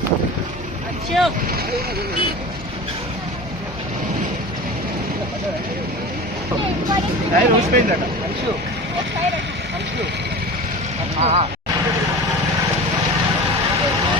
Acil. Hey, who's playing that? Acil. Acil. Ah.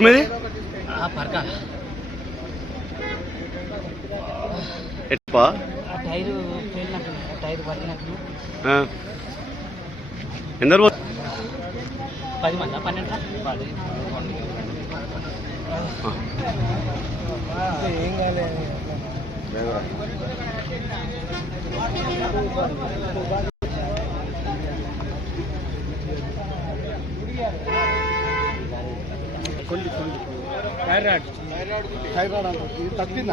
ఏమది ఆ పర్క ఎట్పా టైర్ పెళ్ళినట్టు టైర్ పడినట్టు ఆ ఎందరు 10 మంది 12 10 12 Yeah. ಅಂತ ತಪ್ಪಿದ್ದಲ್ಲ